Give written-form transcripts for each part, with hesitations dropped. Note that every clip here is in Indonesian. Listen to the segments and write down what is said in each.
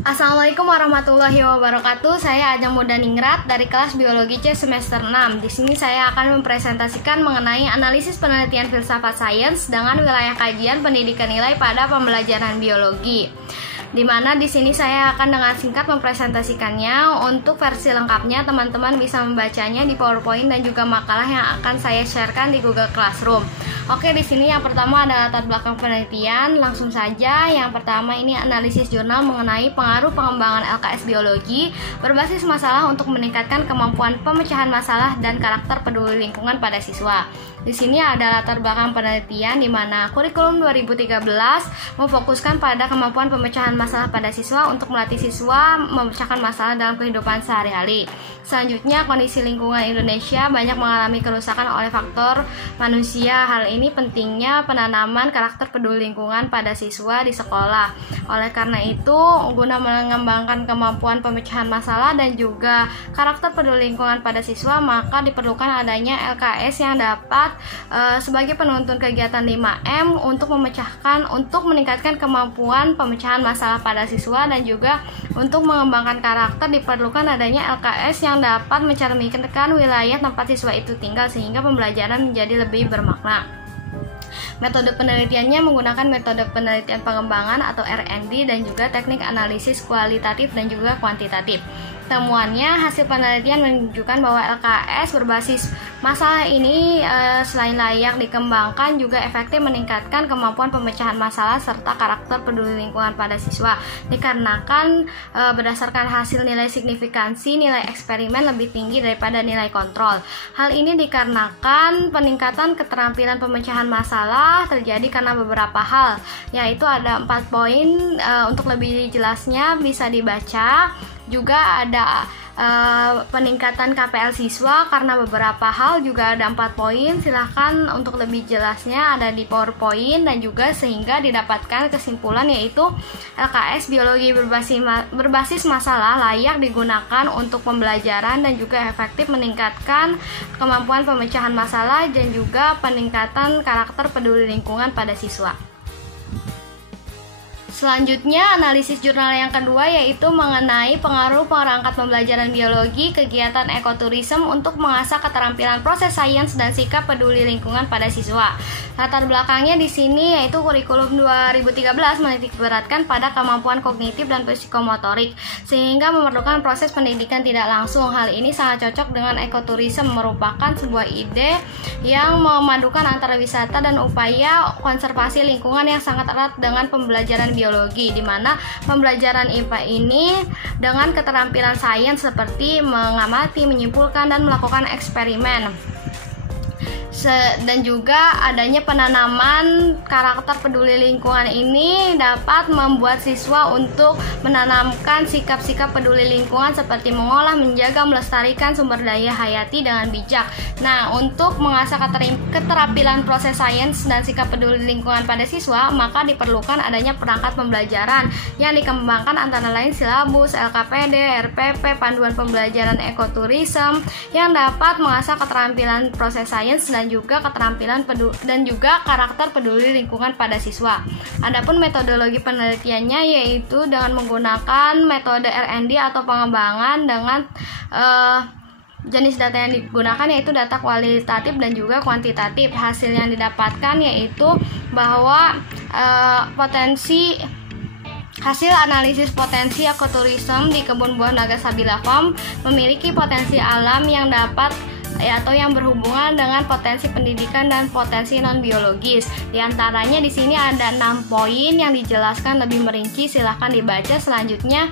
Assalamualaikum warahmatullahi wabarakatuh. Saya Ajeng Mudaningrat dari kelas Biologi C semester 6. Di sini saya akan mempresentasikan mengenai analisis penelitian filsafat sains dengan wilayah kajian pendidikan nilai pada pembelajaran biologi. Di mana di sini saya akan dengan singkat mempresentasikannya. Untuk versi lengkapnya teman-teman bisa membacanya di PowerPoint dan juga makalah yang akan saya sharekan di Google Classroom. Oke, di sini yang pertama ada latar belakang penelitian. Langsung saja, yang pertama ini analisis jurnal mengenai pengaruh pengembangan LKS biologi berbasis masalah untuk meningkatkan kemampuan pemecahan masalah dan karakter peduli lingkungan pada siswa. Di sini ada latar belakang penelitian di mana kurikulum 2013 memfokuskan pada kemampuan pemecahan masalah pada siswa untuk melatih siswa memecahkan masalah dalam kehidupan sehari-hari. Selanjutnya, kondisi lingkungan Indonesia banyak mengalami kerusakan oleh faktor manusia. Hal ini pentingnya penanaman karakter peduli lingkungan pada siswa di sekolah. Oleh karena itu, guna mengembangkan kemampuan pemecahan masalah dan juga karakter peduli lingkungan pada siswa, maka diperlukan adanya LKS yang dapat sebagai penuntun kegiatan 5M untuk meningkatkan kemampuan pemecahan masalah pada siswa, dan juga untuk mengembangkan karakter diperlukan adanya LKS yang dapat mencerminkan wilayah tempat siswa itu tinggal sehingga pembelajaran menjadi lebih bermakna. Metode penelitiannya menggunakan metode penelitian pengembangan atau R&D dan juga teknik analisis kualitatif dan juga kuantitatif. Temuannya, hasil penelitian menunjukkan bahwa LKS berbasis masalah ini selain layak dikembangkan juga efektif meningkatkan kemampuan pemecahan masalah serta karakter peduli lingkungan pada siswa, dikarenakan berdasarkan hasil nilai signifikansi nilai eksperimen lebih tinggi daripada nilai kontrol. Hal ini dikarenakan peningkatan keterampilan pemecahan masalah terjadi karena beberapa hal, yaitu ada 4 poin. Untuk lebih jelasnya bisa dibaca. Juga ada peningkatan KPL siswa karena beberapa hal, juga ada 4 poin. Silahkan untuk lebih jelasnya ada di PowerPoint, dan juga sehingga didapatkan kesimpulan yaitu LKS biologi berbasis masalah layak digunakan untuk pembelajaran dan juga efektif meningkatkan kemampuan pemecahan masalah dan juga peningkatan karakter peduli lingkungan pada siswa. Selanjutnya, analisis jurnal yang kedua yaitu mengenai pengaruh perangkat pembelajaran biologi kegiatan ekoturism untuk mengasah keterampilan proses sains dan sikap peduli lingkungan pada siswa. Latar belakangnya di sini yaitu kurikulum 2013 menitikberatkan pada kemampuan kognitif dan psikomotorik sehingga memerlukan proses pendidikan tidak langsung. Hal ini sangat cocok dengan ekoturism, merupakan sebuah ide yang memadukan antara wisata dan upaya konservasi lingkungan yang sangat erat dengan pembelajaran biologi, di mana pembelajaran IPA ini dengan keterampilan sains seperti mengamati, menyimpulkan, dan melakukan eksperimen. Dan juga adanya penanaman karakter peduli lingkungan ini dapat membuat siswa untuk menanamkan sikap-sikap peduli lingkungan seperti mengolah, menjaga, melestarikan sumber daya hayati dengan bijak. Nah, untuk mengasah keterampilan proses sains dan sikap peduli lingkungan pada siswa, maka diperlukan adanya perangkat pembelajaran yang dikembangkan antara lain silabus, LKPD, RPP, panduan pembelajaran ekoturism yang dapat mengasah keterampilan proses sains dan juga keterampilan dan juga karakter peduli lingkungan pada siswa. Adapun metodologi penelitiannya yaitu dengan menggunakan metode R&D atau pengembangan dengan jenis data yang digunakan yaitu data kualitatif dan juga kuantitatif. Hasil yang didapatkan yaitu bahwa hasil analisis potensi ekoturism di kebun buah Naga Sabila Farm memiliki potensi alam yang dapat atau yang berhubungan dengan potensi pendidikan dan potensi non-biologis. Di antaranya di sini ada 6 poin yang dijelaskan lebih merinci, silahkan dibaca. Selanjutnya,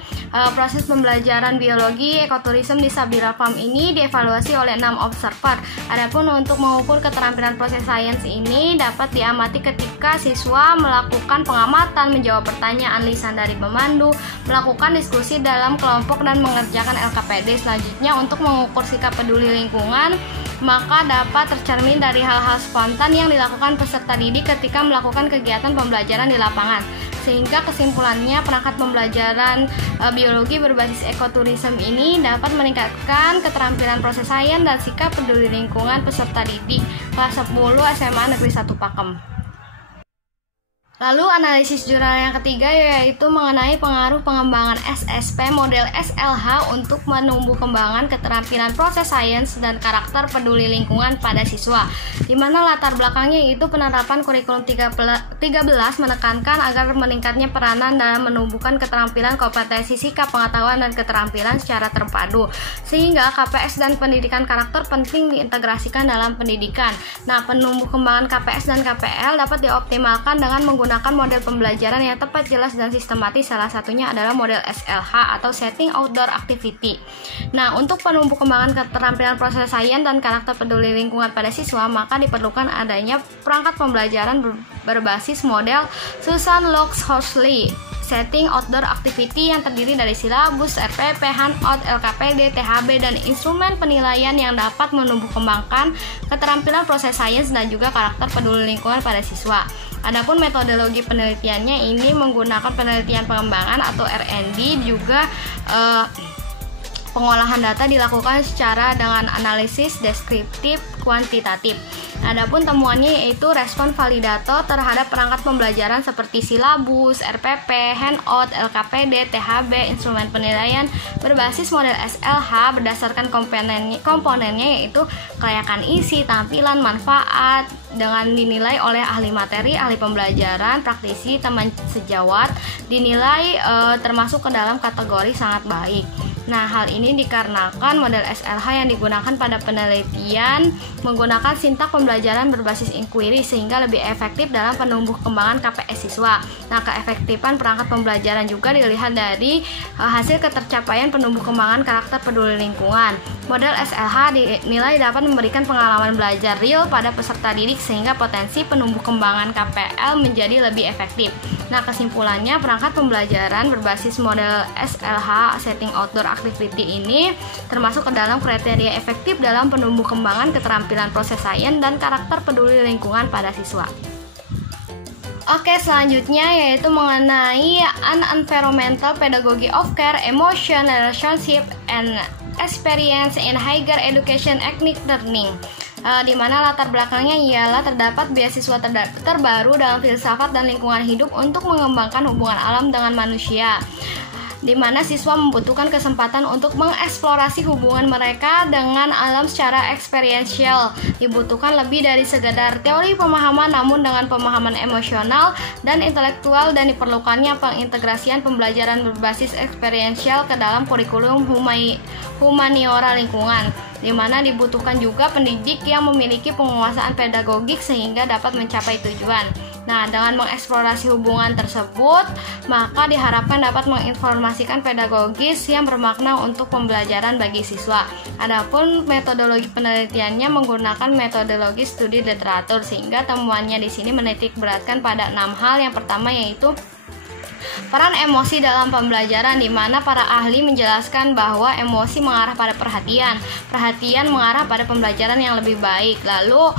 proses pembelajaran biologi ekoturism di Sabila Farm ini dievaluasi oleh 6 observer. Adapun untuk mengukur keterampilan proses sains ini dapat diamati ketika siswa melakukan pengamatan, menjawab pertanyaan lisan dari pemandu, melakukan diskusi dalam kelompok, dan mengerjakan LKPD. Selanjutnya, untuk mengukur sikap peduli lingkungan, maka dapat tercermin dari hal-hal spontan yang dilakukan peserta didik ketika melakukan kegiatan pembelajaran di lapangan. Sehingga kesimpulannya, perangkat pembelajaran biologi berbasis ekoturism ini dapat meningkatkan keterampilan proses sains dan sikap peduli lingkungan peserta didik kelas 10 SMA Negeri 1 Pakem. Lalu analisis jurnal yang ketiga yaitu mengenai pengaruh pengembangan SSP model SLH untuk menumbuh kembangkan keterampilan proses sains dan karakter peduli lingkungan pada siswa, di mana latar belakangnya yaitu penerapan kurikulum 13 menekankan agar meningkatnya peranan dalam menumbuhkan keterampilan, kompetensi, sikap, pengetahuan, dan keterampilan secara terpadu, sehingga KPS dan pendidikan karakter penting diintegrasikan dalam pendidikan. Nah, penumbuh kembangkan KPS dan KPL dapat dioptimalkan dengan menggunakan model pembelajaran yang tepat, jelas, dan sistematis. Salah satunya adalah model SLH atau Setting Outdoor Activity. Nah, untuk penumbuh kembangkan keterampilan proses sains dan karakter peduli lingkungan pada siswa, maka diperlukan adanya perangkat pembelajaran berbasis model Susan Locke Horsley Setting Outdoor Activity yang terdiri dari silabus, RPP, handout, LKPD, THB, dan instrumen penilaian yang dapat menumbuh kembangkan keterampilan proses sains dan juga karakter peduli lingkungan pada siswa. Adapun metodologi penelitiannya ini menggunakan penelitian pengembangan atau R&D, juga pengolahan data dilakukan secara dengan analisis deskriptif kuantitatif. Adapun temuannya yaitu respon validator terhadap perangkat pembelajaran seperti silabus, RPP, handout, LKPD, THB, instrumen penilaian berbasis model SLH berdasarkan komponennya yaitu kelayakan isi, tampilan, manfaat, dengan dinilai oleh ahli materi, ahli pembelajaran, praktisi, teman sejawat, dinilai termasuk ke dalam kategori sangat baik. Nah, hal ini dikarenakan model SLH yang digunakan pada penelitian menggunakan sintak pembelajaran berbasis inquiry sehingga lebih efektif dalam penumbuh kembangan KPS siswa. Nah, keefektifan perangkat pembelajaran juga dilihat dari hasil ketercapaian penumbuh kembangan karakter peduli lingkungan. Model SLH dinilai dapat memberikan pengalaman belajar real pada peserta didik sehingga potensi penumbuh kembangan KPL menjadi lebih efektif. Nah, kesimpulannya perangkat pembelajaran berbasis model SLH Setting Outdoor Activity ini termasuk ke dalam kriteria efektif dalam penumbuh kembangan keterampilan proses sains dan karakter peduli lingkungan pada siswa. Oke, selanjutnya yaitu mengenai environmental pedagogy of care, emotion, relationship, and experience in higher education ethnic learning. Di mana latar belakangnya ialah terdapat beasiswa terbaru dalam filsafat dan lingkungan hidup untuk mengembangkan hubungan alam dengan manusia, di mana siswa membutuhkan kesempatan untuk mengeksplorasi hubungan mereka dengan alam secara eksperiensial. Dibutuhkan lebih dari sekedar teori pemahaman, namun dengan pemahaman emosional dan intelektual, dan diperlukannya pengintegrasian pembelajaran berbasis eksperiensial ke dalam kurikulum humaniora lingkungan, di mana dibutuhkan juga pendidik yang memiliki penguasaan pedagogik sehingga dapat mencapai tujuan. Nah, dengan mengeksplorasi hubungan tersebut, maka diharapkan dapat menginformasikan pedagogis yang bermakna untuk pembelajaran bagi siswa. Adapun metodologi penelitiannya menggunakan metodologi studi literatur, sehingga temuannya di sini menitik beratkan pada 6 hal. Yang pertama yaitu peran emosi dalam pembelajaran, di mana para ahli menjelaskan bahwa emosi mengarah pada perhatian mengarah pada pembelajaran yang lebih baik. Lalu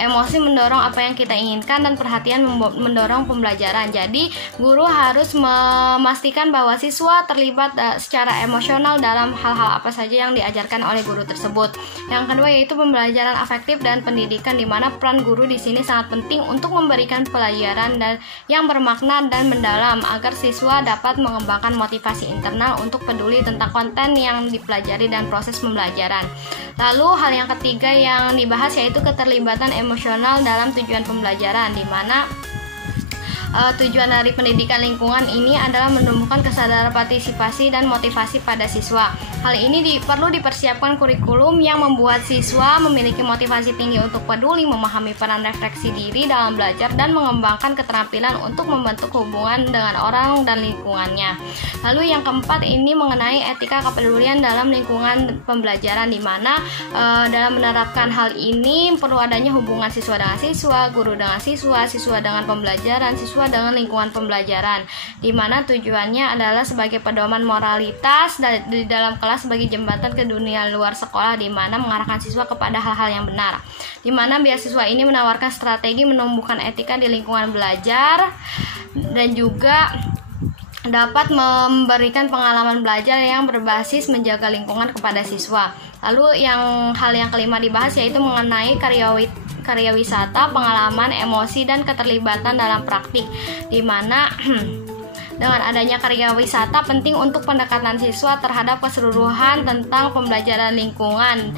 emosi mendorong apa yang kita inginkan dan perhatian mendorong pembelajaran. Jadi guru harus memastikan bahwa siswa terlibat secara emosional dalam hal-hal apa saja yang diajarkan oleh guru tersebut. Yang kedua yaitu pembelajaran afektif dan pendidikan, di mana peran guru di sini sangat penting untuk memberikan pelajaran yang bermakna dan mendalam agar siswa dapat mengembangkan motivasi internal untuk peduli tentang konten yang dipelajari dan proses pembelajaran. Lalu hal yang ketiga yang dibahas yaitu keterlibatan emosional dalam tujuan pembelajaran, di mana tujuan dari pendidikan lingkungan ini adalah menumbuhkan kesadaran partisipasi dan motivasi pada siswa. Hal ini perlu dipersiapkan kurikulum yang membuat siswa memiliki motivasi tinggi untuk peduli, memahami peran refleksi diri dalam belajar, dan mengembangkan keterampilan untuk membentuk hubungan dengan orang dan lingkungannya. Lalu yang keempat ini mengenai etika kepedulian dalam lingkungan pembelajaran, di mana dalam menerapkan hal ini perlu adanya hubungan siswa dengan siswa, guru dengan siswa, siswa dengan pembelajaran, siswa dengan lingkungan pembelajaran, di mana tujuannya adalah sebagai pedoman moralitas di dalam kelas sebagai jembatan ke dunia luar sekolah, di mana mengarahkan siswa kepada hal-hal yang benar, di mana beasiswa ini menawarkan strategi menumbuhkan etika di lingkungan belajar dan juga dapat memberikan pengalaman belajar yang berbasis menjaga lingkungan kepada siswa. Lalu hal yang kelima dibahas yaitu mengenai karya wisata, pengalaman, emosi, dan keterlibatan dalam praktik, di mana dengan adanya karya wisata penting untuk pendekatan siswa terhadap keseluruhan tentang pembelajaran lingkungan.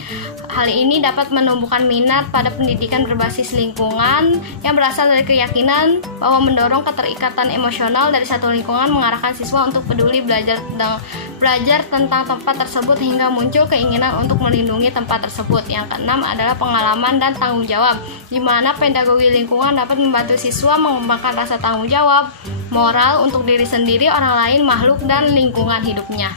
Hal ini dapat menumbuhkan minat pada pendidikan berbasis lingkungan yang berasal dari keyakinan bahwa mendorong keterikatan emosional dari satu lingkungan, mengarahkan siswa untuk peduli belajar tentang tempat tersebut hingga muncul keinginan untuk melindungi tempat tersebut. Yang keenam adalah pengalaman dan tanggung jawab, di mana pedagogi lingkungan dapat membantu siswa mengembangkan rasa tanggung jawab moral untuk diri sendiri, orang lain, makhluk, dan lingkungan hidupnya.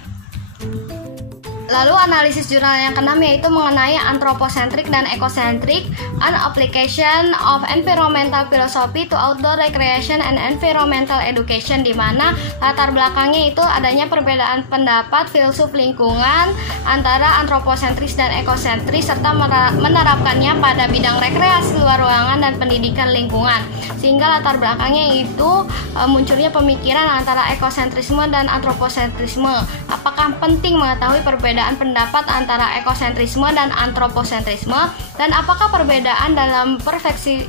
Lalu analisis jurnal yang keenam yaitu mengenai anthropocentric dan eccentric, an application of environmental philosophy to outdoor recreation and environmental education, di mana latar belakangnya itu adanya perbedaan pendapat filsuf lingkungan antara anthropocentris dan ecocentris serta menerapkannya pada bidang rekreasi luar ruangan dan pendidikan lingkungan, sehingga latar belakangnya itu munculnya pemikiran antara ekosentrisme dan anthropocentrisme. Apakah penting mengetahui perbedaan pendapat antara ekosentrisme dan anthropocentrisme, dan apakah perbedaan dalam perspektif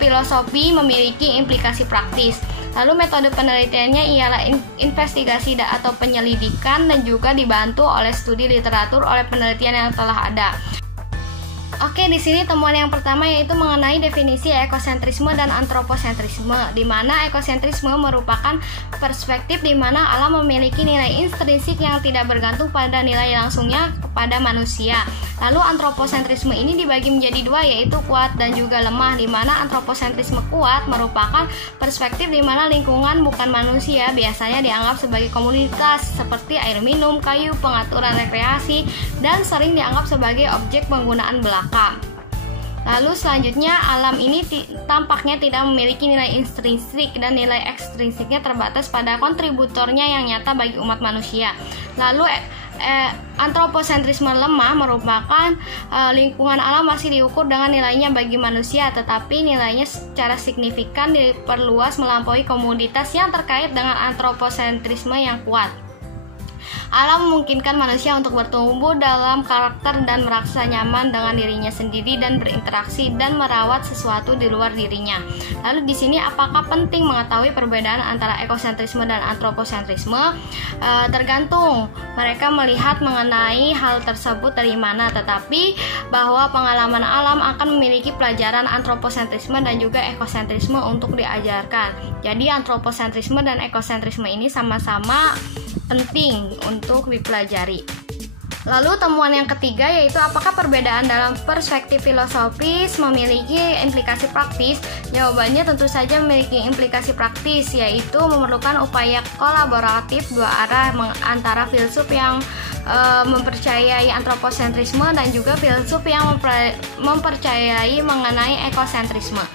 filosofi memiliki implikasi praktis? Lalu metode penelitiannya ialah investigasi atau penyelidikan dan juga dibantu oleh studi literatur oleh penelitian yang telah ada. Oke, di sini temuan yang pertama yaitu mengenai definisi ekosentrisme dan anthropocentrisme, di mana ekosentrisme merupakan perspektif di mana alam memiliki nilai intrinsik yang tidak bergantung pada nilai langsungnya kepada manusia. Lalu anthropocentrisme ini dibagi menjadi dua, yaitu kuat dan juga lemah, di mana anthropocentrisme kuat merupakan perspektif di mana lingkungan bukan manusia biasanya dianggap sebagai komunitas seperti air minum, kayu, pengaturan rekreasi, dan sering dianggap sebagai objek penggunaan belaka. Lalu selanjutnya, alam ini tampaknya tidak memiliki nilai intrinsik dan nilai ekstrinsiknya terbatas pada kontributornya yang nyata bagi umat manusia. Lalu anthropocentrisme lemah merupakan lingkungan alam masih diukur dengan nilainya bagi manusia, tetapi nilainya secara signifikan diperluas melampaui komoditas yang terkait dengan anthropocentrisme yang kuat. Alam memungkinkan manusia untuk bertumbuh dalam karakter dan merasa nyaman dengan dirinya sendiri dan berinteraksi dan merawat sesuatu di luar dirinya. Lalu di sini apakah penting mengetahui perbedaan antara ekosentrisme dan anthropocentrisme? Tergantung mereka melihat mengenai hal tersebut dari mana, tetapi bahwa pengalaman alam akan memiliki pelajaran anthropocentrisme dan juga ekosentrisme untuk diajarkan. Jadi anthropocentrisme dan ekosentrisme ini sama-sama penting untuk dipelajari. Lalu temuan yang ketiga yaitu apakah perbedaan dalam perspektif filosofis memiliki implikasi praktis? Jawabannya tentu saja memiliki implikasi praktis, yaitu memerlukan upaya kolaboratif dua arah antara filsuf yang mempercayai anthropocentrisme dan juga filsuf yang mempercayai mengenai ekosentrisme.